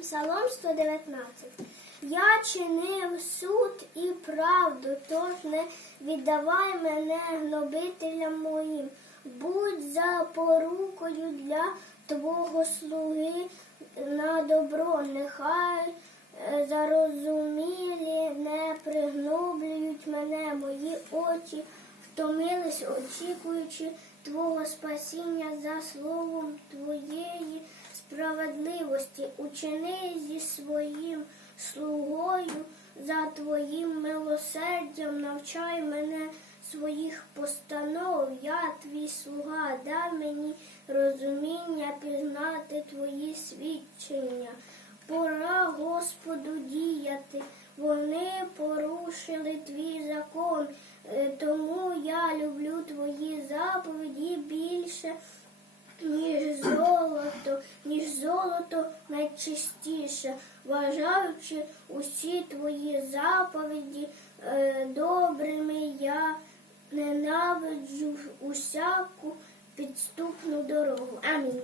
Псалом 119. Я чинив суд і правду, тож не віддавай мене гнобителям моїм. Будь запорукою для Твого слуги на добро, нехай е, зарозумілі не пригноблюють мене, мої очі втомились, очікуючи Твого спасіння за словом справедливості. Учини зі своїм слугою за Твоїм милосердям, навчай мене своїх постанов. Я твій слуга, дай мені розуміння пізнати Твої свідчення. Пора Господу діяти. Вони порушили твій закон, Е, тому я люблю твої заповіді більше, золото найчистіше, вважаючи усі твої заповіді е, добрими, я ненавиджу усяку підступну дорогу. Амінь.